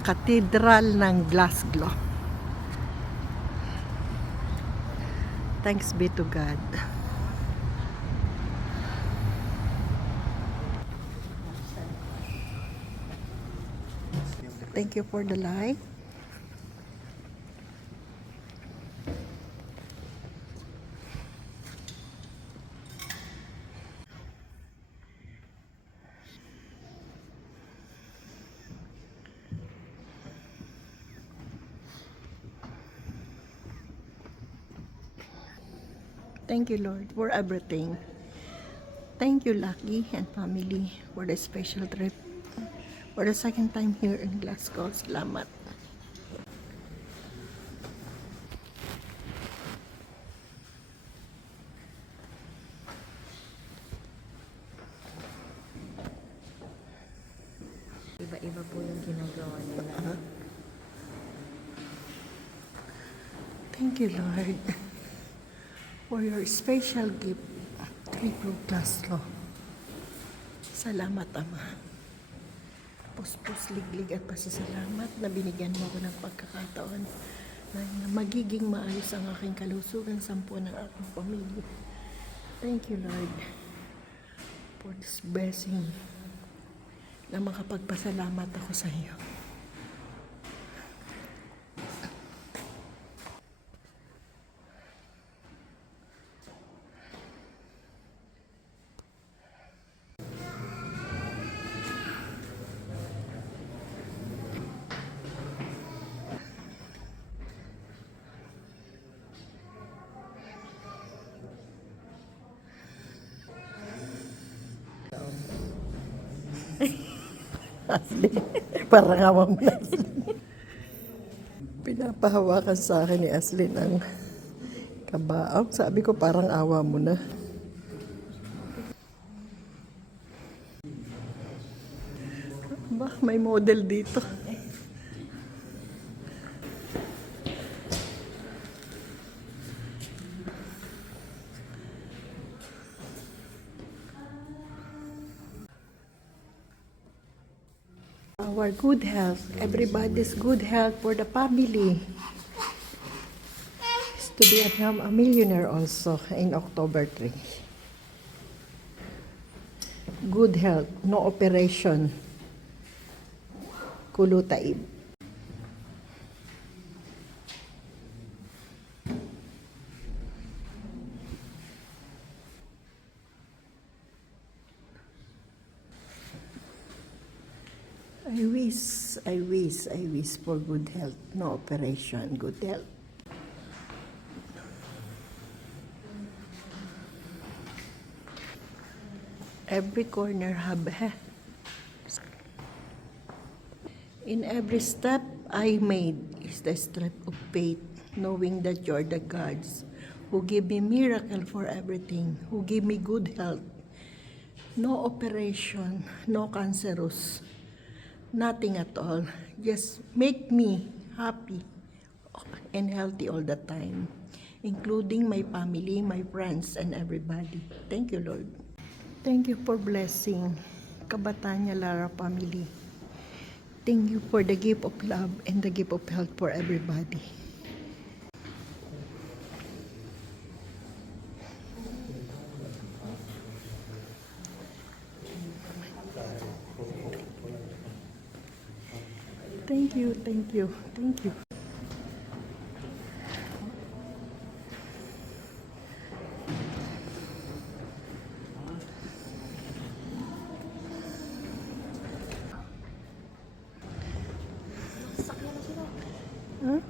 Cathedral ng Glasgow. Thanks be to God. Thank you for the light. Thank you, Lord, for everything. Thank you, Lucky and family, for the special trip. For the second time here in Glasgow. Salamat. Iba-iba po yung ginagawa nila. Thank you, Lord, for your special gift, Triple Glasgow. Salamat, Ama. Puspos, liglig at pasasalamat na binigyan mo ko ng pagkakataon na magiging maayos ang aking kalusugan, sampu ng aking pamilya. Thank you, Lord, for this blessing na makapagpasalamat ako sa iyo. Aslin, parang awa mo na, Aslin. Pinapahawakan sa akin ni Aslin ang kabaong. Sabi ko parang awa mo na. Ba, may model dito. Our good health, everybody's good health for the family. Is to become a millionaire also in October 3. Good health, no operation. Kulutaib. I wish for good health, no operation, good health. Every corner have in every step I made is the step of faith, knowing that you're the gods who give me miracle for everything, who give me good health, no operation, no cancerous, nothing at all. Just make me happy and healthy all the time, including my family, my friends, and everybody. Thank you, Lord. Thank you for blessing Kabatanya Lara family. Thank you for the gift of love and the gift of health for everybody. Thank you, thank you, thank you. Huh?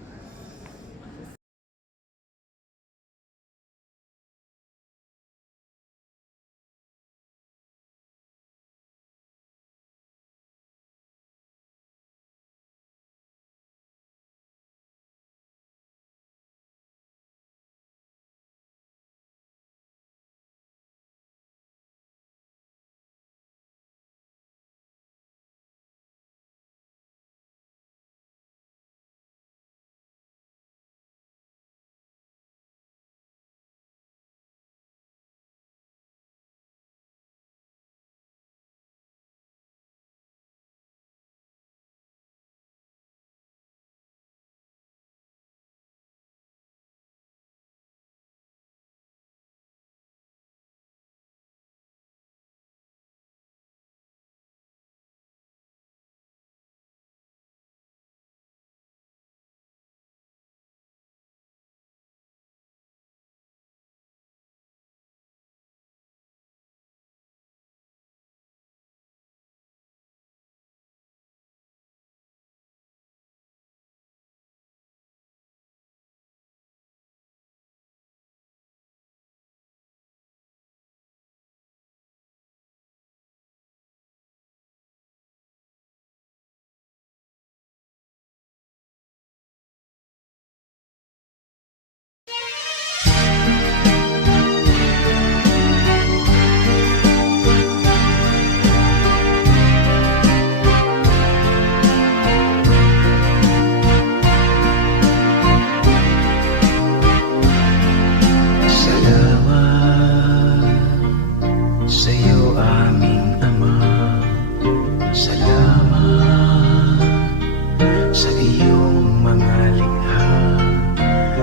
sa iyong mga likha.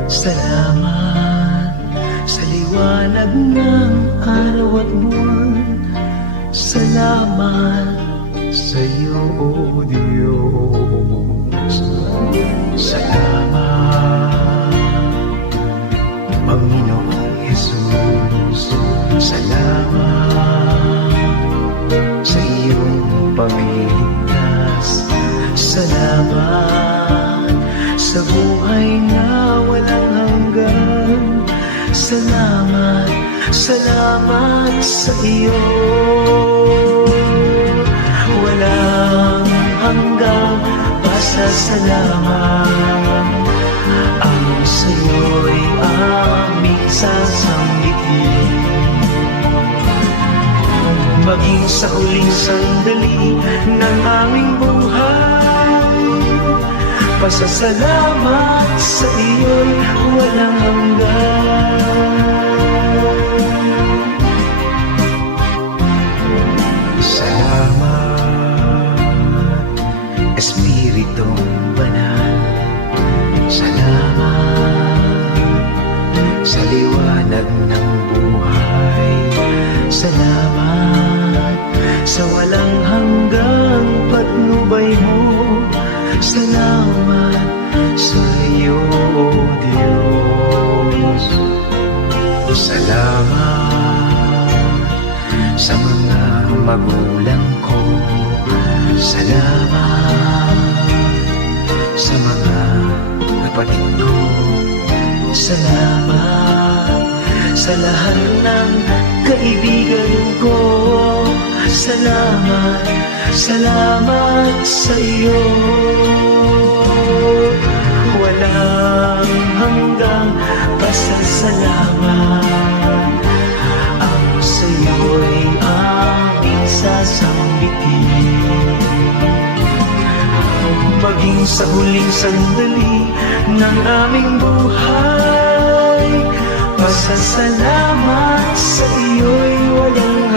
Salamat sa liwanag ng araw at buwan. Salamat sa iyo, O Diyos. Salamat, Panginoong Jesus. Salamat sa iyong pagliligtas. Salamat sa buhay na walang hanggan. Salamat, salamat sa iyo. Walang hanggang pasasalamat ang sa'yo'y aming sasambitin. Maging sa huling sandali ng aming buhay, pasasalamat sa iyo'y walang hanggan. Salamat, Espiritong Banal. Salamat sa liwanag ng buhay. Salamat sa walang hanggang patnubay mo. Salamat sa iyo, O Diyos. Salamat sa mga magulang ko. Salamat sa mga kapatid ko. Salamat sa lahat ng kaibigan ko. Salamat, salamat sa iyo. Walang hanggang pasasalamat ang sa iyo'y aming sasambitin. Maging sa huling sandali ng aming buhay, pasasalamat sa iyo'y walang